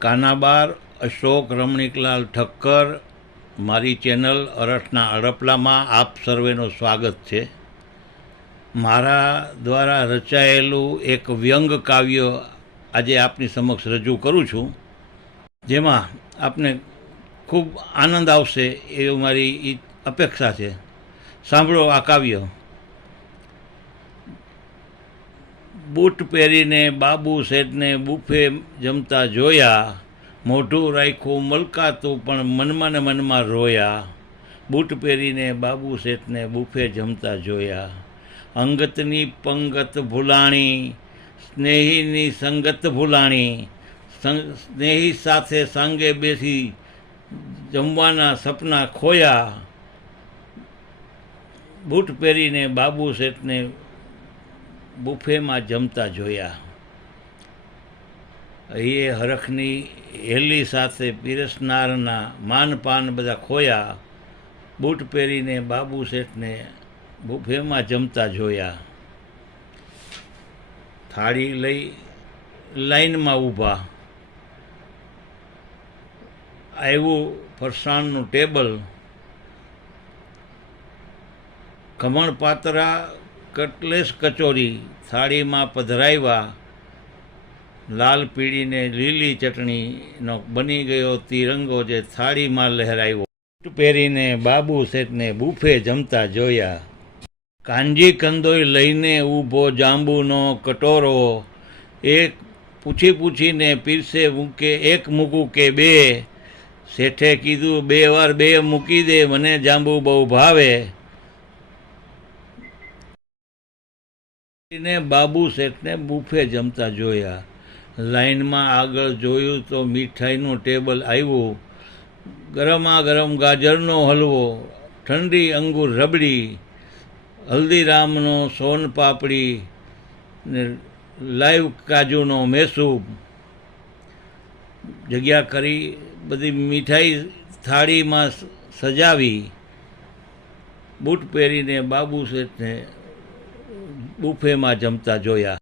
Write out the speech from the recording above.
કાનાબાર અશોક રમણીકલાલ ઠક્કર મારી ચેનલ અરસના અડપલામાં આપ સર્વેનો સ્વાગત છે. મારા દ્વારા રચાયેલું એક વ્યંગ કાવ્ય આજે આપની સમક્ષ રજૂ કરું છું, જેમાં આપને ખૂબ આનંદ આવશે એવી મારી અપેક્ષા છે. સાંભળો આ કાવ્ય. બૂટ પહેરીને બાબુ શેઠને બુફે જમતા જોયા, મોઢું રાખ્યું મલકાતું પણ મનમાં ને મનમાં રોયા. બૂટ પહેરીને બાબુ શેઠને બુફે જમતા જોયા, અંગતની પંગત ભૂલાણી, સ્નેહીની સંગત ભૂલાણી, સ્નેહી સાથે સાંગે બેસી જમવાના સપના ખોયા. બૂટ પહેરીને બાબુ શેઠને બુફેમાં જમતા જોયા, એ હરખની હેલી સાથે પીરસનારના માનપાન બધા ખોયા. બૂટ પહેરીને બાબુ શેઠને બુફેમાં જમતા જોયા, થાળી લઈ લાઈનમાં ઊભા, આવ્યું ફરસાણનું ટેબલ, ખમણ પાતરા કટલેસ કચોરી થાળીમાં પધરાવ્યા. લાલ પીળી ને લીલી ચટણીનો બની ગયો તિરંગો જે થાળીમાં લહેરાયો. બૂટ પહેરીને બાબુ શેઠને બુફે જમતા જોયા, કાંજી કંદોઈ લઈને ઊભો જાંબુનો કટોરો, એક પૂછીને પીરસે મૂકે એક મૂકું કે બે, શેઠે કીધું 2 વાર 2 મૂકી દે, મને જાંબુ બહુ ભાવે. બાબુ શેઠને બુફે જમતા જોયા, લાઈનમાં આગળ જોયું તો મીઠાઈનું ટેબલ આવ્યું, ગરમા ગરમ ગાજરનો હલવો, ઠંડી અંગુર રબડી, હલ્દીરામનો સોન પાપડી ને લાઈવ કાજુનો મેસૂબ. જગ્યા કરી બધી મીઠાઈ થાળીમાં સજાવી. બૂટ પહેરીને બાબુ શેઠને બુફેમાં જમતા જોયા.